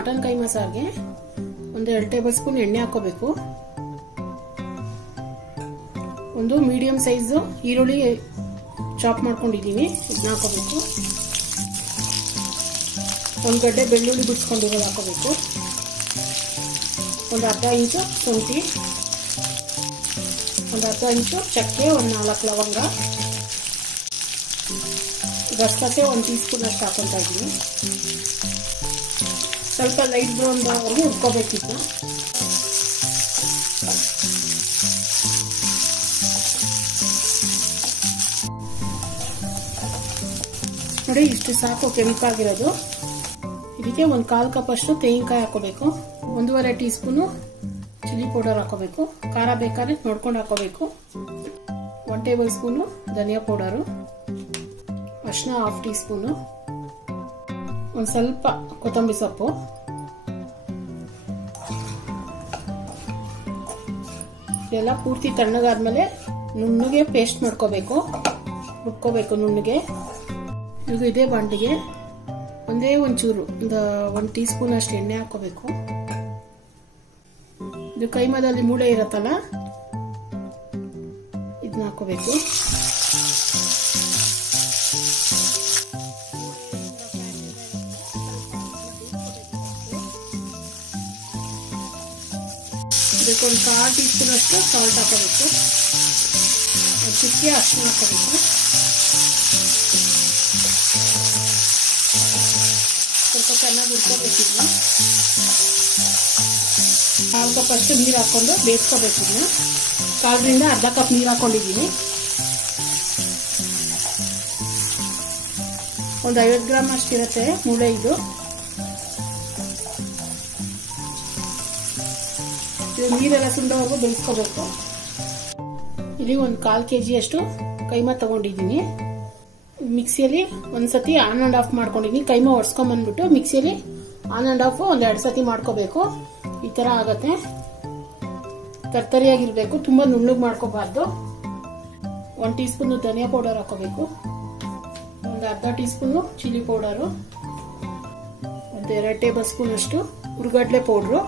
Mutton keema ಸಾರಿಗೆ ಒಂದು 2 table spoon ಎಣ್ಣೆ ಹಾಕೋಬೇಕು. ಒಂದು ಮೀಡಿಯಂ ಸೈಜ್ ಈರುಳ್ಳಿ ಚಾಪ್ ಮಾಡ್ಕೊಂಡಿದ್ದೀನಿ, ಇದನ್ನ ಹಾಕೋಬೇಕು. ಒಂದು ಗಡ್ಡೆ ಬೆಳ್ಳುಳ್ಳಿ ಬಿಡಿಸ್ಕೊಂಡಿರೋದು ಹಾಕೋಬೇಕು. ಒಂದು ಅರ್ಧ ಇಂಚು ಶುಂಠಿ, ಒಂದು ಅರ್ಧ ಇಂಚು ಚಕ್ಕೆ, ಒಂದು 4 ಲವಂಗ, ಗಸಗಸೆ 1 ಟೀ ಸ್ಪೂನ್ ಅಷ್ಟು ಹಾಕೊತಾ ಇದ್ದೀನಿ. ಸ್ವಲ್ಪ ಲೈಟ್ ಬ್ರೌನ್ ವರೆಗೂ ಹುರ್ಕೋಬೇಕಿತ್ತು. ನೋಡಿ ಇಷ್ಟು ಸಾಕು ಕೆಂಪಾಗಿರೋದು. ಇದಕ್ಕೆ ಒಂದು 1/4 ಕಪ್ ಅಷ್ಟು ತೆಂಗಿನಕಾಯಿ ಹಾಕೋಬೇಕು. 1.5 ಟೀ ಸ್ಪೂನು ಚಿಲ್ಲಿ ಪೌಡರ್ ಹಾಕೋಬೇಕು. ಖಾರ ಬೇಕಾದ್ರೆ ನೋಡ್ಕೊಂಡು ಹಾಕೋಬೇಕು. 1 ಟೇಬಲ್ ಸ್ಪೂನು ಧನಿಯಾ ಪೌಡರು, ಅರಿಶಿನ 1/2 ಟೀ ಸ್ಪೂನು, ಒಂದು ಸ್ವಲ್ಪ ಕೊತ್ತಂಬರಿ ಸೊಪ್ಪು, ಇದೆಲ್ಲ ಪೂರ್ತಿ ತಣ್ಣಗಾದ್ಮೇಲೆ ನುಣ್ಣಗೆ ಪೇಸ್ಟ್ ಮಾಡ್ಕೋಬೇಕು, ರುಬ್ಕೋಬೇಕು ನುಣ್ಣಗೆ. ಈಗ ಇದೇ ಬಾಂಡಿಗೆ ಒಂದೇ ಒಂಚೂರು ಒಂದು 1 ಟೀ ಸ್ಪೂನ್ ಅಷ್ಟು ಎಣ್ಣೆ ಹಾಕೋಬೇಕು. ಇದು ಕೈಮಾದಲ್ಲಿ ಮೂಳೆ ಇರತ್ತಲ್ಲ, ಇದನ್ನ ಹಾಕೋಬೇಕು. ಇದಕ್ಕೆ ಒಂದು 1/4 ಟೀ ಸ್ಪೂನ್ ಅಷ್ಟು ಸಾಲ್ಟ್ ಹಾಕೋಬೇಕು. ಚಿಕ್ಕೆ ಅರಿಶಿನ ಹಾಕೋಬೇಕು. ಸ್ವಲ್ಪ ಚೆನ್ನಾಗಿ ಹುರ್ಕೋಬೇಕಿದ್ನ. 1/4 ಕಪ್ ಅಷ್ಟು ನೀರು ಹಾಕೊಂಡು ಬೇಯಿಸ್ಕೋಬೇಕು. ಇದನ್ನ 1/4ರಿಂದ ಅರ್ಧ ಕಪ್ ನೀರು ಹಾಕೊಂಡಿದ್ದೀನಿ. ಒಂದು 50 ಗ್ರಾಮ್ ಅಷ್ಟಿರುತ್ತೆ ಮೂಳೆ ಇದು. ನೀರೆಲ್ಲ ಸುಂಡೋವರೆಗೂ ಬೇಯಿಸ್ಕೋಬೇಕು. ಇಲ್ಲಿ ಒಂದು 1/4 kg ಅಷ್ಟು ಕೈಮಾ ತಗೊಂಡಿದ್ದೀನಿ. ಮಿಕ್ಸಿಯಲ್ಲಿ ಒಂದ್ಸತಿ ಆನ್ ಅಂಡ್ ಆಫ್ ಮಾಡ್ಕೊಂಡಿದ್ದೀನಿ. ಕೈಮಾ ಒಡ್ಸ್ಕೊಂಡ್ಬಂದ್ಬಿಟ್ಟು ಮಿಕ್ಸಿಯಲ್ಲಿ ಆನ್ ಅಂಡ್ ಆಫ್ ಒಂದು 2 ಸತಿ ಮಾಡ್ಕೋಬೇಕು. ಈ ತರ ಆಗತ್ತೆ. ತರ್ತರಿಯಾಗಿರ್ಬೇಕು, ತುಂಬಾ ನುಣ್ಣಗೆ ಮಾಡ್ಕೋಬಾರ್ದು. 1 ಟೀ ಸ್ಪೂನ್ ಧನಿಯಾ ಪೌಡರ್ ಹಾಕೋಬೇಕು. ಒಂದು ಅರ್ಧ ಟೀ ಸ್ಪೂನ್ ಚಿಲ್ಲಿ ಪೌಡರು, ಒಂದು 2 ಟೇಬಲ್ ಸ್ಪೂನ್ ಅಷ್ಟು ಹುರ್ಗಡ್ಲೆ ಪೌಡ್ರು.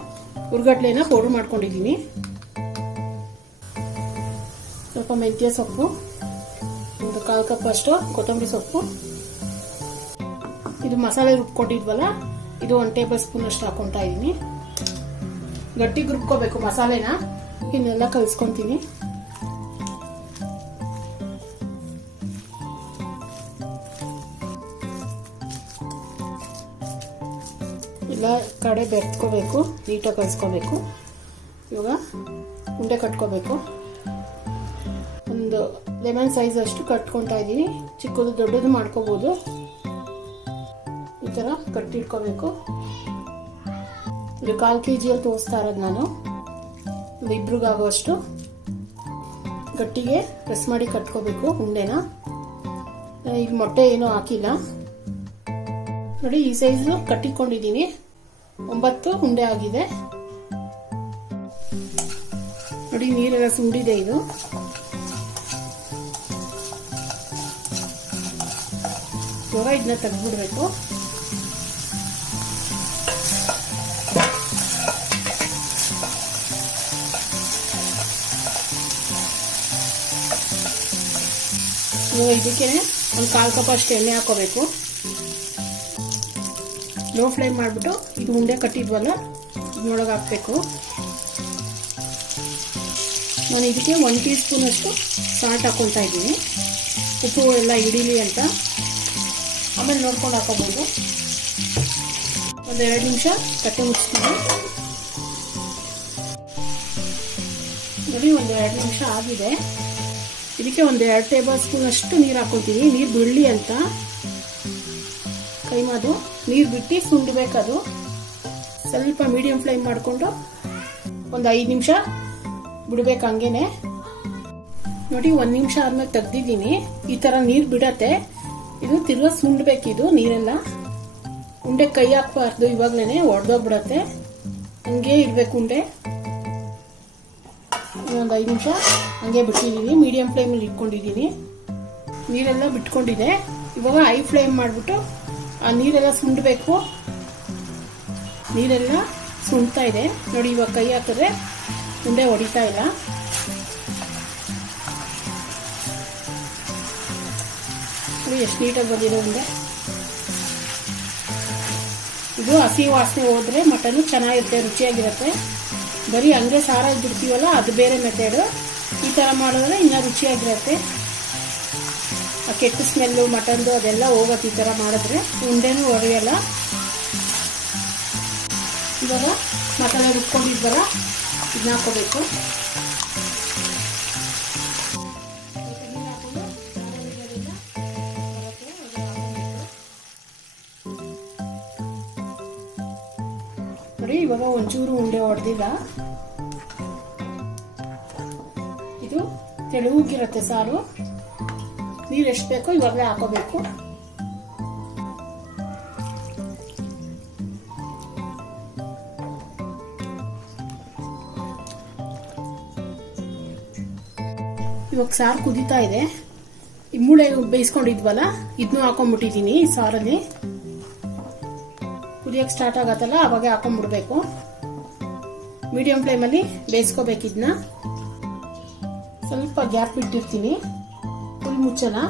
ಹುರ್ಗಡ್ಲೆನ ಪೌಡ್ರ್ ಮಾಡ್ಕೊಂಡಿದ್ದೀನಿ. ಸ್ವಲ್ಪ ಮೆಂತ್ಯ ಸೊಪ್ಪು, ಒಂದು 1/4 ಕಪ್ ಅಷ್ಟು ಕೊತ್ತಂಬರಿ ಸೊಪ್ಪು. ಇದು ಮಸಾಲೆ ರುಬ್ಕೊಂಡಿದ್ವಲ್ಲ, ಇದು 1 ಟೇಬಲ್ ಸ್ಪೂನ್ ಅಷ್ಟು ಹಾಕೊಂತಾ ಇದೀನಿ. ಗಟ್ಟಿಗೆ ರುಬ್ಕೋಬೇಕು ಮಸಾಲೆನ. ಇನ್ನೆಲ್ಲ ಕಲಿಸ್ಕೊಂತೀನಿ. ಎಲ್ಲ ಕಡೆ ಬೆರೆತ್ಕೋಬೇಕು, ನೀಟಾಗಿ ಕಲಿಸ್ಕೋಬೇಕು. ಇವಾಗ ಉಂಡೆ ಕಟ್ಕೋಬೇಕು. ಒಂದು ಲೆಮನ್ ಸೈಜ್ ಅಷ್ಟು ಕಟ್ಕೊತಾ ಇದ್ದೀನಿ. ಚಿಕ್ಕದು ದೊಡ್ಡದು ಮಾಡ್ಕೋಬಹುದು. ಈ ತರ ಕಟ್ಟಿಟ್ಕೋಬೇಕು. ಇದು 1/4 kg ಅಲ್ಲಿ ತೋರಿಸ್ತಾ ಇರೋದು ನಾನು. ಒಂದು ಇಬ್ರಿಗಾಗುವಷ್ಟು ಗಟ್ಟಿಗೆ ಪ್ರೆಸ್ ಮಾಡಿ ಕಟ್ಕೋಬೇಕು ಉಂಡೆನ. ಈಗ ಮೊಟ್ಟೆ ಏನೂ ಹಾಕಿಲ್ಲ ನೋಡಿ. ಈ ಸೈಜ್ ಕಟ್ಟಿಕೊಂಡಿದ್ದೀನಿ. 9 ಉಂಡೆ ಆಗಿದೆ ನೋಡಿ. ನೀರೆಲ್ಲ ಸುಂಡಿದೆ. ಇದು ಇವಾಗ ಇದನ್ನ ತೆಗೆದ್ಬಿಡ್ಬೇಕು. ಇದಕ್ಕೆ ಒಂದು 1/4 ಕಪ್ ಅಷ್ಟು ಎಣ್ಣೆ ಹಾಕೋಬೇಕು. ಲೋ ಫ್ಲೇಮ್ ಮಾಡಿಬಿಟ್ಟು ಇದು ಉಂಡೆ ಕಟ್ಟಿದ್ವಲ್ಲ ಇದನ್ನೊಳಗೆ ಹಾಕಬೇಕು. ನಾನು ಇದಕ್ಕೆ 1 ಟೀ ಸ್ಪೂನ್ ಅಷ್ಟು ಸಾಲ್ಟ್ ಹಾಕೊತಾ ಇದ್ದೀನಿ, ಉಪ್ಪು ಎಲ್ಲ ಹಿಡೀಲಿ ಅಂತ. ಆಮೇಲೆ ನೋಡ್ಕೊಂಡು ಹಾಕೋಬಹುದು. ಒಂದು 2 ನಿಮಿಷ ತಟ್ಟೆ ಮುಚ್ತೀನಿ ನೋಡಿ. ಒಂದು 2 ನಿಮಿಷ ಆಗಿದೆ. ಇದಕ್ಕೆ ಒಂದು 2 ಟೇಬಲ್ ಸ್ಪೂನ್ ಅಷ್ಟು ನೀರು ಹಾಕೊತೀನಿ. ನೀರು ಬಿಡಲಿ ಅಂತ. ಕೈಮಾದು ನೀರು ಬಿಟ್ಟು ಸುಂಡಬೇಕದು. ಸ್ವಲ್ಪ ಮೀಡಿಯಂ ಫ್ಲೇಮ್ ಮಾಡಿಕೊಂಡು ಒಂದು 5 ನಿಮಿಷ ಬಿಡ್ಬೇಕು ಹಂಗೇನೆ ನೋಡಿ. 1 ನಿಮಿಷ ಆದ್ಮೇಲೆ ತೆಗ್ದಿದ್ದೀನಿ. ಈ ತರ ನೀರು ಬಿಡತ್ತೆ. ಇದು ತಿರ್ಗಾ ಸುಂಡ್ಬೇಕಿದು ನೀರೆಲ್ಲ. ಉಂಡೆ ಕೈ ಹಾಕಬಾರ್ದು, ಇವಾಗ್ಲೇನೆ ಒಡೆದೋಗ್ಬಿಡತ್ತೆ. ಹಂಗೆ ಇಡ್ಬೇಕು ಉಂಡೆ. ಒಂದು 5 ನಿಮಿಷ ಹಂಗೆ ಬಿಟ್ಟಿದ್ದೀನಿ. ಮೀಡಿಯಂ ಫ್ಲೇಮಲ್ಲಿ ಇಟ್ಕೊಂಡಿದ್ದೀನಿ. ನೀರೆಲ್ಲ ಬಿಟ್ಕೊಂಡಿದೆ. ಇವಾಗ ಹೈ ಫ್ಲೇಮ್ ಮಾಡಿಬಿಟ್ಟು ಆ ನೀರೆಲ್ಲ ಸುಂಡಬೇಕು. ನೀರೆಲ್ಲ ಸುಣ್ತಾ ಇದೆ ನೋಡಿ. ಇವಾಗ ಕೈ ಹಾಕಿದ್ರೆ ಉಂಡೆ ಹೊಡಿತಾ ಇಲ್ಲ. ನೋಡಿ ಎಷ್ಟು ನೀಟಾಗಿ ಬಂದಿದೆ ಉಂಡೆ. ಇದು ಹಸಿ ವಾಸನೆ ಹೋದ್ರೆ ಮಟನ್ ಚೆನ್ನಾಗಿರುತ್ತೆ, ರುಚಿಯಾಗಿರುತ್ತೆ. ಬರೀ ಹಂಗೆ ಸಾರ ಬಿಡ್ತೀವಲ್ಲ ಅದು ಬೇರೆ ಮೆಥಡ್. ಈ ಥರ ಮಾಡಿದ್ರೆ ಇನ್ನೂ ರುಚಿಯಾಗಿರುತ್ತೆ. ಆ ಕೆಟ್ಟ ಸ್ಮೆಲ್ಲು ಮಟನ್ದು ಅದೆಲ್ಲ ಹೋಗುತ್ತೆ ಈ ಥರ ಮಾಡಿದ್ರೆ. ಉಂಡೆನೂ ಹೊಡೆಯಲ್ಲ. ಇವಾಗ ಮಸಾಲೆ ರುಬ್ಕೊಂಡಿದ್ವಲ್ಲ ಇದನ್ನ ಹಾಕೋಬೇಕು. ನೋಡಿ ಇವಾಗ ಒಂಚೂರು ಉಂಡೆ ಹೊಡೆದಿಲ್ಲ. ಇದು ತೆಳುಗಿರುತ್ತೆ ಸಾರು. ನೀರು ಎಷ್ಟು ಬೇಕೋ ಇವಾಗಲೇ ಹಾಕೋಬೇಕು. ಇವಾಗ ಸಾರು ಕುದೀತಾ ಇದೆ. ಈ ಮೂಳೆ ಬೇಯಿಸ್ಕೊಂಡಿದ್ವಲ್ಲ ಇದನ್ನು ಹಾಕೊಂಡ್ಬಿಟ್ಟಿದ್ದೀನಿ ಈ ಸಾರಲ್ಲಿ. ಕುದಿಯಕ್ಕೆ ಸ್ಟಾರ್ಟ್ ಆಗತ್ತಲ್ಲ ಅವಾಗ ಹಾಕೊಂಡ್ಬಿಡ್ಬೇಕು. ಮೀಡಿಯಂ ಫ್ಲೇಮಲ್ಲಿ ಬೇಯಿಸ್ಕೋಬೇಕು. ಇದನ್ನ ಸ್ವಲ್ಪ ಗ್ಯಾಪ್ ಬಿಟ್ಟಿರ್ತೀನಿ, ಫುಲ್ ಮುಚ್ಚಲ್ಲ.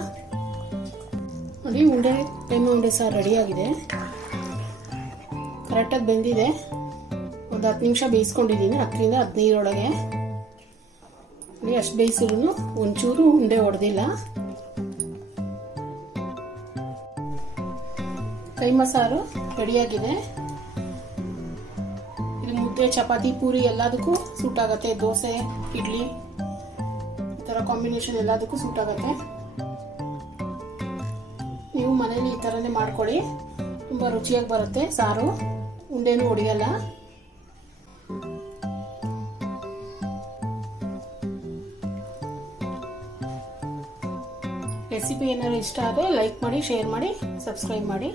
ನೋಡಿ ಉಂಡೆ ಕೈಮಾ ಉಂಡೆ ಸಾರು ರೆಡಿಯಾಗಿದೆ. ಕರೆಕ್ಟಾಗಿ ಬೆಂದಿದೆ. ಒಂದು 10 ನಿಮಿಷ ಬೇಯಿಸ್ಕೊಂಡಿದ್ದೀನಿ, 10ರಿಂದ 15 ಒಳಗೆ. ನೋಡಿ ಅಷ್ಟು ಬೇಯಿಸಿದ್ರು ಒಂಚೂರು ಉಂಡೆ ಹೊಡೆದಿಲ್ಲ. ಕೈಮಾ ಸಾರು ರೆಡಿಯಾಗಿದೆ. ಇದು ಮುದ್ದೆ, ಚಪಾತಿ, ಪೂರಿ ಎಲ್ಲದಕ್ಕೂ ಸೂಟ್ ಆಗುತ್ತೆ. ದೋಸೆ, ಇಡ್ಲಿ ಈ ಥರ ಕಾಂಬಿನೇಷನ್ ಎಲ್ಲದಕ್ಕೂ ಸೂಟ್ ಆಗುತ್ತೆ. ನೀವು ಮನೇಲಿ ಈ ಥರನೇ ಮಾಡ್ಕೊಳ್ಳಿ, ತುಂಬ ರುಚಿಯಾಗಿ ಬರುತ್ತೆ ಸಾರು. ಉಂಡೆನೂ ಹೊಡೆಯಲ್ಲ. ರೆಸಿಪಿ ಏನಾದ್ರು ಇಷ್ಟ ಆದರೆ ಲೈಕ್ ಮಾಡಿ, ಶೇರ್ ಮಾಡಿ, ಸಬ್ಸ್ಕ್ರೈಬ್ ಮಾಡಿ.